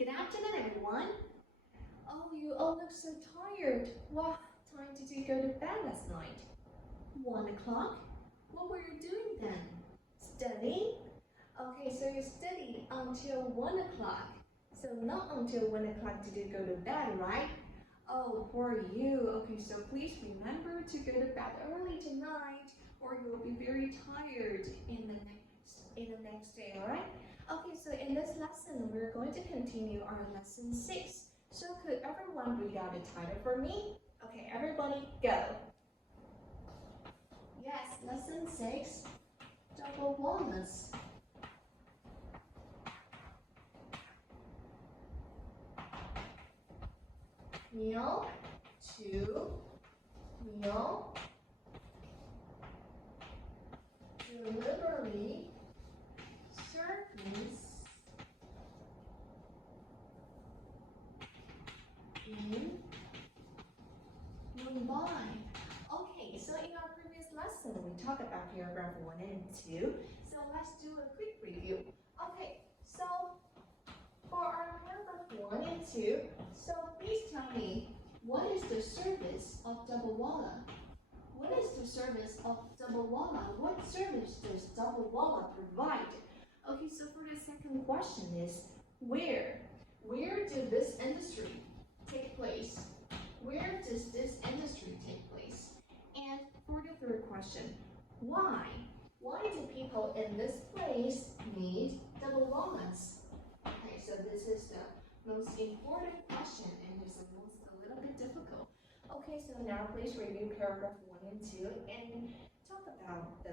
Good afternoon, everyone. Oh, you all look so tired. Wow, time did you go to bed last night? 1 o'clock? What were you doing then? Studying? Okay, so you studied until 1 o'clock. So not until 1 o'clock did you go to bed, right? Oh, poor you. Okay, so please remember to go to bed early tonight or you will be very tired in the next day, alright? Okay, so in this lesson, we're going to continue our lesson 6. So could everyone read out the title for me? Okay, everybody go. Yes, lesson 6, Dubbawalas. Meal, to, meal, delivery, service, in Mumbai. Okay, so in our previous lesson, we talked about paragraph 1 and 2. So let's do a quick review. Okay, so for our paragraph 1 and 2, so please tell me, what is the service of Dubbawala? What is the service of Dubbawala? What service does Dubbawala provide? Okay, so for the second question is, where? Where did this industry take place? Where does this industry take place? And for the third question, why? Why do people in this place need Dubbawalas? Okay, so this is the most important question and it's a little bit difficult. Okay, so now please review paragraph 1 and 2 and talk about the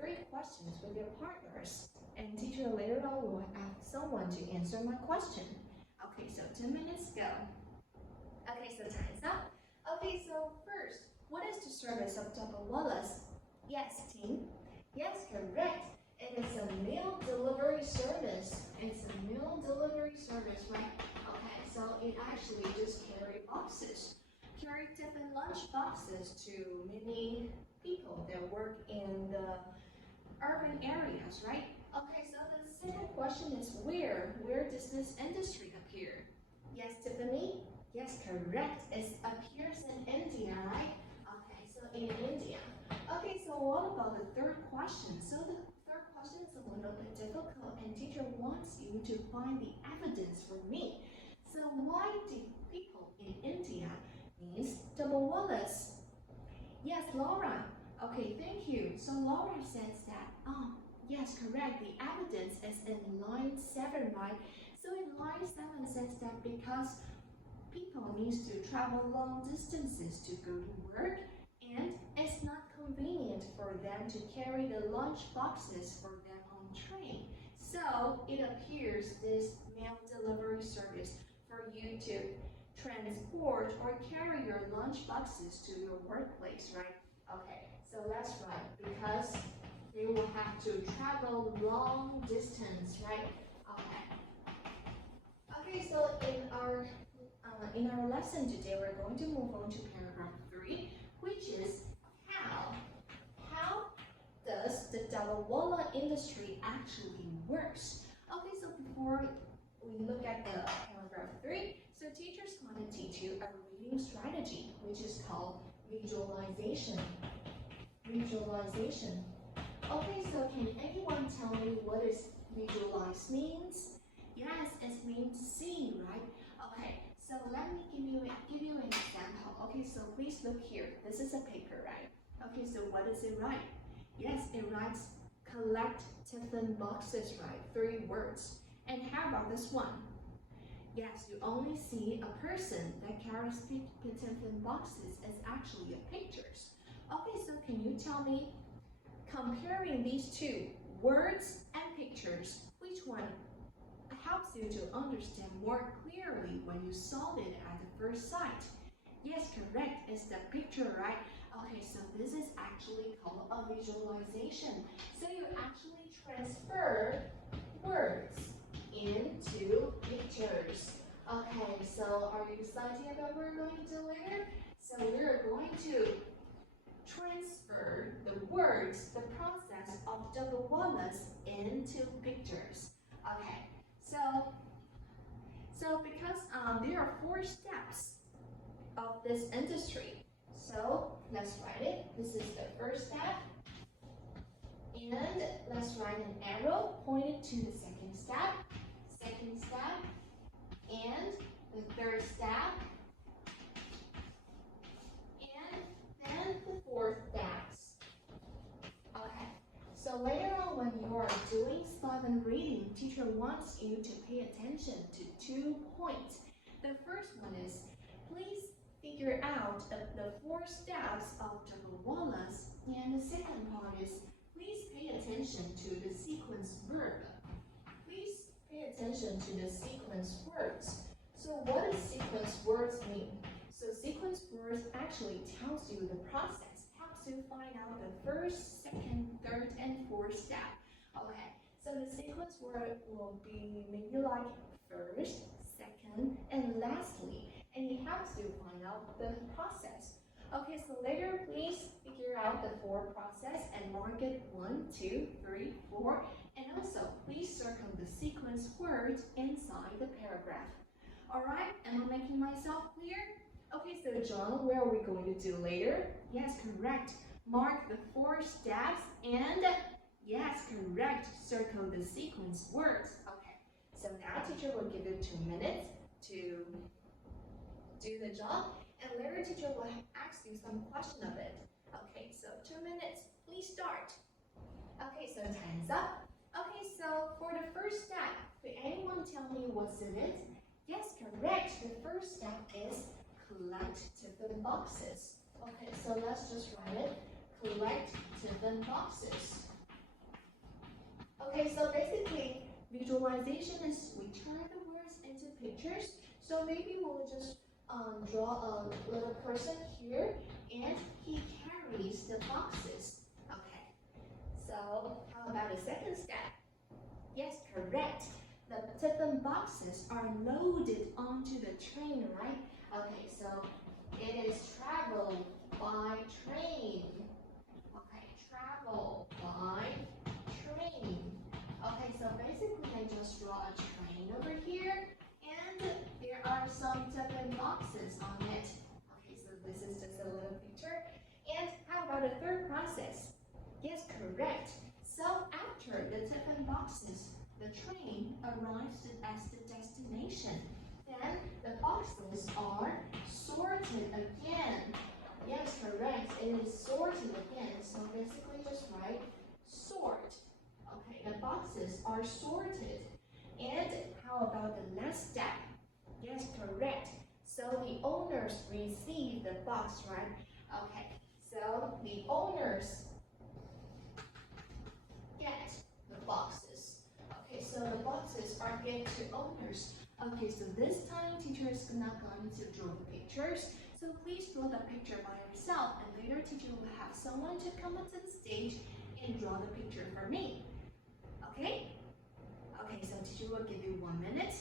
three questions with your partners. And teacher later on will ask someone to answer my question. Okay, so 2 minutes go. Okay, so time's up. Okay, so first, what is the service of Dubbawalas? Yes, team. Yes, correct. It is a meal delivery service. It's a meal delivery service, right? Okay, so it actually just carry boxes. Carry different lunch boxes to many people that work in the urban areas, right? Okay, so the second question is where? Where does this industry appear? Yes, Tiffany? Yes, correct. It appears in India, right? Okay, so in India. Okay, so what about the third question? So the third question is a little bit difficult and teacher wants you to find the evidence for me. So why do people in India need Dubbawalas? Yes, Laura. Okay, thank you. So Laura says that, yes, correct. The evidence is in line 7, right? So in line 7 says that because people need to travel long distances to go to work and it's not convenient for them to carry the lunch boxes for them on train. So it appears this mail delivery service for you to transport or carry your lunch boxes to your workplace, right? Okay, so that's right, because they will have to travel long distance, right? Okay, so in our lesson today, we're going to move on to paragraph 3, which is how. How does the Dubbawala industry actually works? Okay, so before we look at the paragraph 3, so teacher's going to teach you a reading strategy, which is called visualization. Visualization. Okay, so can anyone tell me what is visualize means? Yes, it means see, right? Okay, so let me give you an example. Okay, so please look here. This is a paper, right? Okay, so what does it write? Yes, it writes collect tiffin boxes, right? 3 words. And how about this one? Yes, you only see a person that carries tiffin boxes as actually a pictures. Okay, so can you tell me, comparing these 2, words and pictures, which one helps you to understand more clearly when you saw it at the first sight? Yes, correct. It's the picture, right? Okay, so this is actually called a visualization. So you actually transfer words into pictures. Okay, so are you excited about what we're going to do later? So we're going to transfer the words, the process of Dubbawalas into pictures. Okay, so 4 steps of this industry. So let's write it. This is the first step. And let's write an arrow pointed to the second step, and the third step, and then the fourth steps. Okay, so later on when you are doing silent reading, teacher wants you to pay attention to 2 points. The first one is, please figure out the 4 steps of Dubbawalas, and the second part is, please pay attention to the sequence verb. Please pay attention to the sequence words. So what does sequence words mean? So sequence words actually tells you the process, helps you find out the first, second, third, and fourth step. Okay, so the sequence word will be maybe like first, second, and lastly, and it helps you find out the process. Okay, so later please figure out the 4 process and mark it 1, 2, 3, 4, and also please circle the sequence words inside the paragraph. Alright, am I making myself clear? Okay, so John, what are we going to do later? Yes, correct. Mark the 4 steps and yes, correct. Circle the sequence words. Okay, so now teacher will give you 2 minutes to do the job. And later teacher will ask you some question of it. Okay, so 2 minutes, please start. Okay, so time's up. Okay, so for the first step, could anyone tell me what's in it? Yes, correct. The first step is collect tiffin boxes. Okay, so let's just write it. Collect tiffin boxes. Okay, so basically, visualization is we turn the words into pictures. So maybe we'll just draw a little person here, and he carries the boxes. Okay, so how about the second step? Yes, correct. The tiffin boxes are loaded onto the train, right? Okay, so it is travel by train. Okay, travel by train. Okay, so basically I just draw a train over here, and there are some tiffin boxes on it. Okay, so this is just a little picture. And how about the third process? Yes, correct. So after the tiffin boxes, the train arrives at the destination. Then the boxes are sorted again. Yes, correct. It is sorted again. So basically just write sort. Okay, the boxes are sorted. And how about the last step? Yes, correct. So the owners receive the box, right? Okay, so the owners get the boxes. Okay, so the boxes are given to owners. Okay, so this time teacher is not going to draw the pictures. So please draw the picture by yourself, and later teacher will have someone to come onto the stage and draw the picture for me. Okay? Okay, so teacher will give you 1 minute.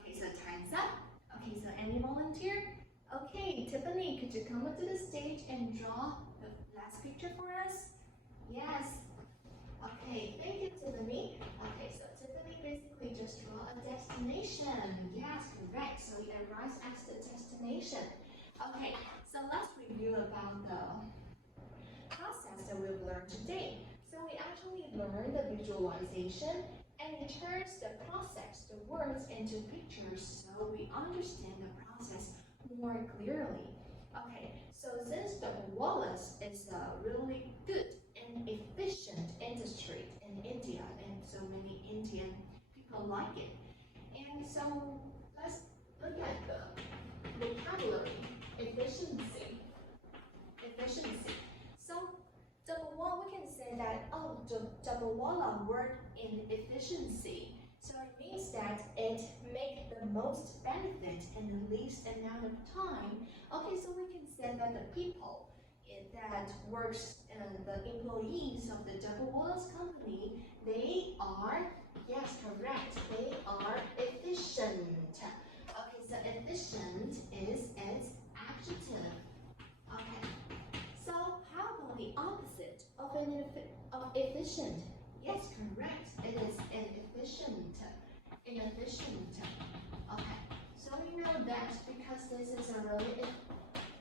Okay, so time's up. Okay, so any volunteer? Okay, Tiffany, could you come onto the stage and draw the last picture for us? Yes. Okay, thank you, Tiffany. Okay, so Tiffany basically just draw a destination. Yes, correct. So it arrives at the destination. Okay, so let's review about the process that we've learned today. So we actually learned the visualization, and it turns the process, the words, into pictures, so we understand the process more clearly. Okay, so since Dubbawalas is a really good and efficient industry in India, and so many Indian people like it, and so let's look at the vocabulary. Efficiency. So Dubbawala, we can say that, oh, Dubbawala work in efficiency. So it means that it makes the most benefit in the least amount of time. Okay, so we can say that the people that works, the employees of the Dubbawalas company, they are, yes, correct, they are efficient. Okay, so efficient is its adjective. Okay, so how about the opposite of efficient? Yes, correct. It is inefficient. Okay, so you know find that because this is a really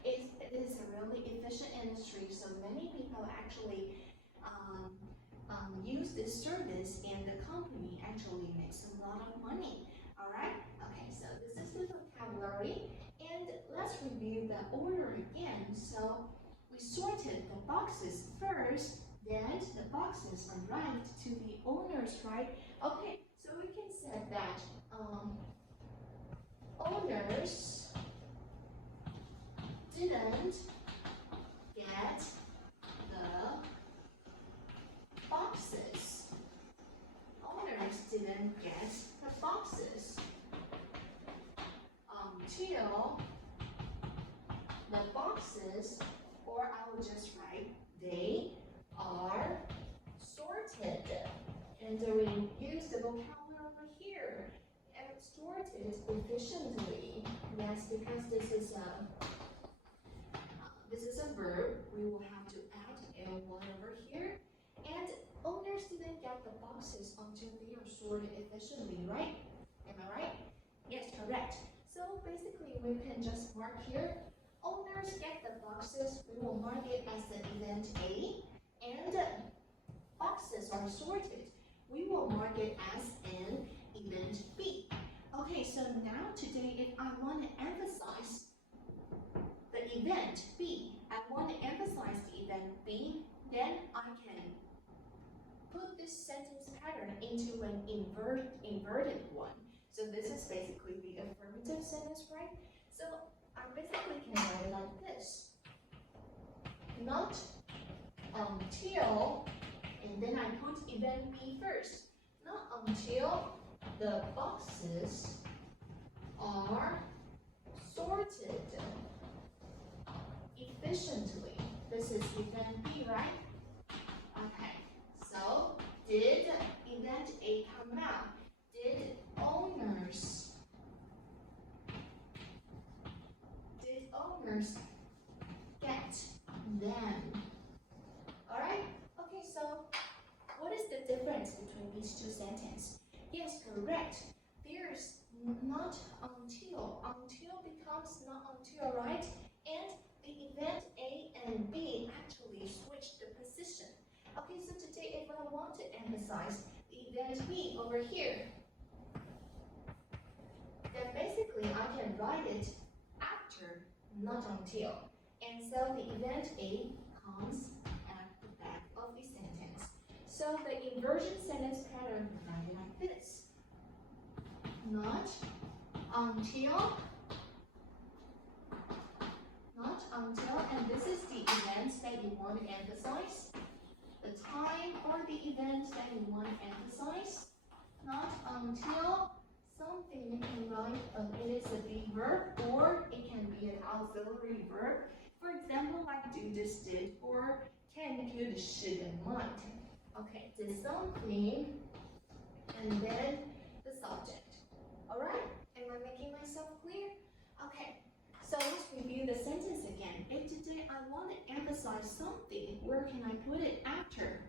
it is a really efficient industry, so many people actually use this service, and the company actually makes a lot of money. All right. Okay. So this is the vocabulary, and let's review the order again. So we sorted the boxes first, then the boxes arrived to the owners, right? Okay. So we can say that owners didn't get the boxes. Owners didn't get the boxes until the boxes, or I will just write, they are sorted. And we use the vocabulary over here. And sorted efficiently. That's because this is a verb. We will have to add L1 over here. And owners didn't get the boxes until they are sorted efficiently, right? Am I right? Yes, correct. So basically we can just mark here. Owners get the boxes. We will mark it as the event A. And boxes are sorted. We will mark it as an event B. Okay, so now today if I want to emphasize the event B, I want to emphasize the event B, then I can put this sentence pattern into an inverted one. So this is basically the affirmative sentence, right? So I basically can write it like this. Not until, and then I put event B first. Not until the boxes are sorted efficiently. This is event B, right? Okay, so did event A come out? Did owners get them? Alright? Okay, so what is the difference between these two sentences? Yes, correct. There's not until. Until becomes not until, right? And the event A and B actually switch the position. Okay, so today if I want to emphasize the event B over here, then basically I can write it after, not until. And so the event A comes at the back of the sentence. So the inversion sentence pattern is like this. Not until, and this is the event that you want to emphasize. The time for the event that you want to emphasize. Not until something you can write, it is a big verb, or it can be an auxiliary verb. For example, like do, this, did, or can, could, should, and might. Okay, did something, and then the subject. Alright? Am I making myself clear? Okay, so let's review the sentence again. If today I want to emphasize something, where can I put it after?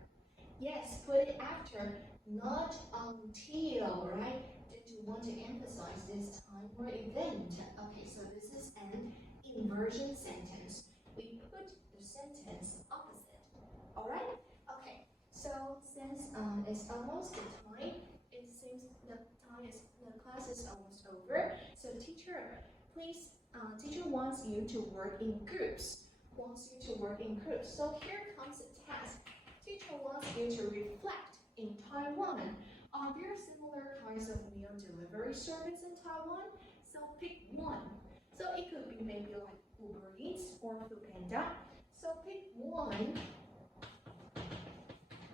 Yes, put it after, not until, right? Did you want to emphasize this time or event? Okay, so this is an inversion sentence. We put the sentence opposite. Alright? Okay, so since it's almost the time, it seems the class is almost over. So teacher, please, teacher wants you to work in groups. So here comes a task. Teacher wants you to reflect in Taiwan. Are there similar kinds of meal delivery service in Taiwan? So pick one. So it could be maybe like Uber Eats or Foodpanda. So pick one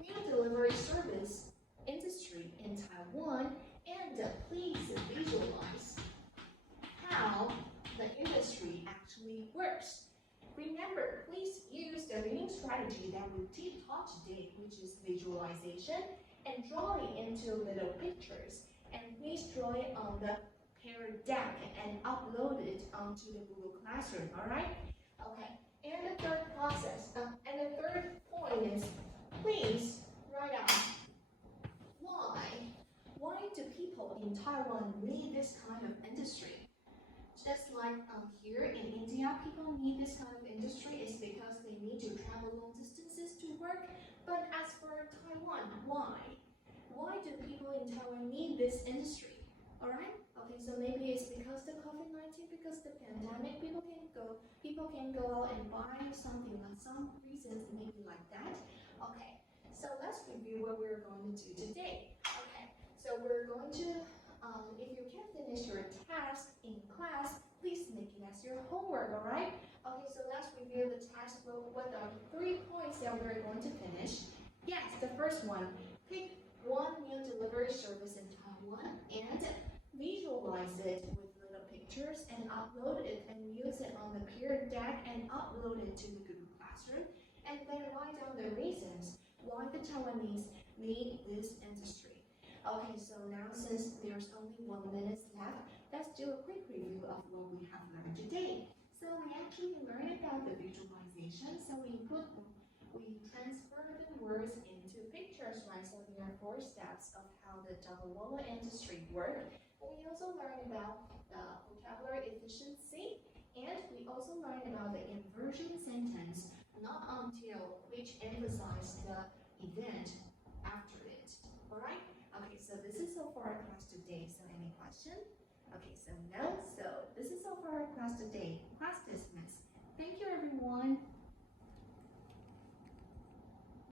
meal delivery service industry in Taiwan, and please visualize how the industry actually works. Remember, please use the reading strategy that we taught today, which is visualization, and draw it into little pictures. And please draw it on the Pear Deck and upload it onto the Google Classroom, alright? Okay, and the third point is, please write out why do people in Taiwan need this kind of industry? Just like here in India, people need this kind of industry is because they need to travel long distances to work. But as for Taiwan, why? Why do people in Taiwan need this industry? Alright? Okay, so maybe it's because the COVID-19, because the pandemic, people can go out and buy something, like some reasons maybe like that. Okay, so let's review what we're going to do today. Okay, so we're going to if you can finish your task in class, please make it as your homework, alright? Okay, so let's review the task. What are the 3 points that we're going to finish? Yes, the first one, pick one meal delivery service in Taiwan and visualize it with little pictures and upload it and use it on the peer deck and upload it to the Google Classroom. And then write down the reasons why the Taiwanese need this industry. Okay, so now since there's only 1 minute left, let's do a quick review of what we have learned today. So we actually learned about the visualization. So we transfer the words into pictures, right? So there are 4 steps of how the Dubbawalas industry work. We also learned about the vocabulary efficiency, and we also learned about the inversion sentence, not until, which emphasize the event after it. All right? Okay, so this is all for our class today. So any question? Okay, so no. So this is all for our class today. Class dismissed. Thank you, everyone.